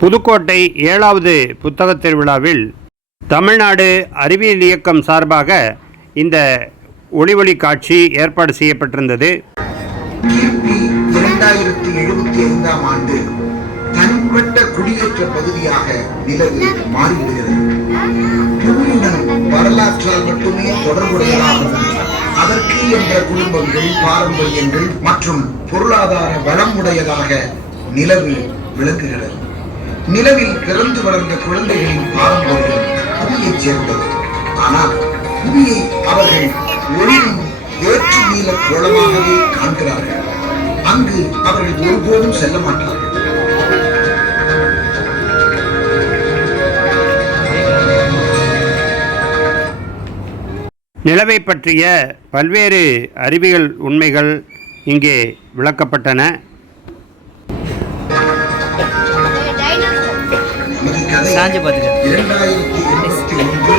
புதுக்கோட்டை ஏழாவது புத்தக திருவிழாவில் தமிழ்நாடு அறிவியல் இயக்கம் சார்பாக இந்த ஒளிவொலி காட்சி ஏற்பாடு செய்யப்பட்டிருந்தது. இரண்டாயிரத்தி எழுபத்தி ஐந்தாம் ஆண்டு தனிப்பட்ட குடியேற்ற பகுதியாக நிலவு மாறிவிடுகிறது. புவியுடன் வரலாற்றால் மட்டுமே தொடர்புடையதாகவும் அதற்கு என்ற குடும்பங்கள் பாரம்பரியங்கள் மற்றும் பொருளாதார வளம் உடையதாக நிலவு விளங்குகிறது. நிலவில் பிறந்து வளர்ந்த குழந்தைகளின் பாரம்பரியம் புவியைச் சேர்ந்தது. ஆனால் புவியை அவர்கள் ஒளிரும் வேற்று நீல கோலமாகவே காண்கிறார்கள். அங்கு அவர்கள் ஒருபோதும் செல்ல மாட்டார்கள். நிலவை பற்றிய பல்வேறு அறிவியல் உண்மைகள் இங்கே விளக்கப்பட்டன. சாஞ்சு பார்த்துக்க. இரண்டாயிரத்தி இருபத்தி ஒன்று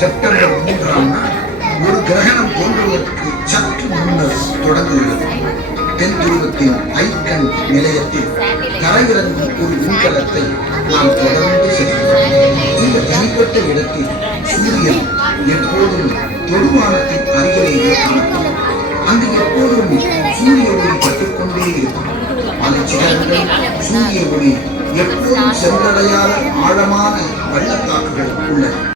செப்டம்பர் மூன்றாம் நாள் ஒரு கிரகணம் தோன்றுவதற்கு சற்று முன்னர் தொடங்குகிறது தென் துருவத்தின் ஐக்கன் நிலையத்தில் தரையிறங்கும் ஒரு விண்கலத்தை நாம் தொடர்ந்து செல்கிறோம் இந்த தனிப்பட்ட இடத்தில் சூரியன் எப்போதும் தொடுவானத்தின் அருகிலேயே காணப்படும் அங்கு எப்போதும் சூரிய ஒளி பட்டுக்கொண்டே இருக்கும் சூரிய ஒளி எப்போதும் சென்றடையாத ஆழமான பள்ளத்தாக்குகள் உள்ளன.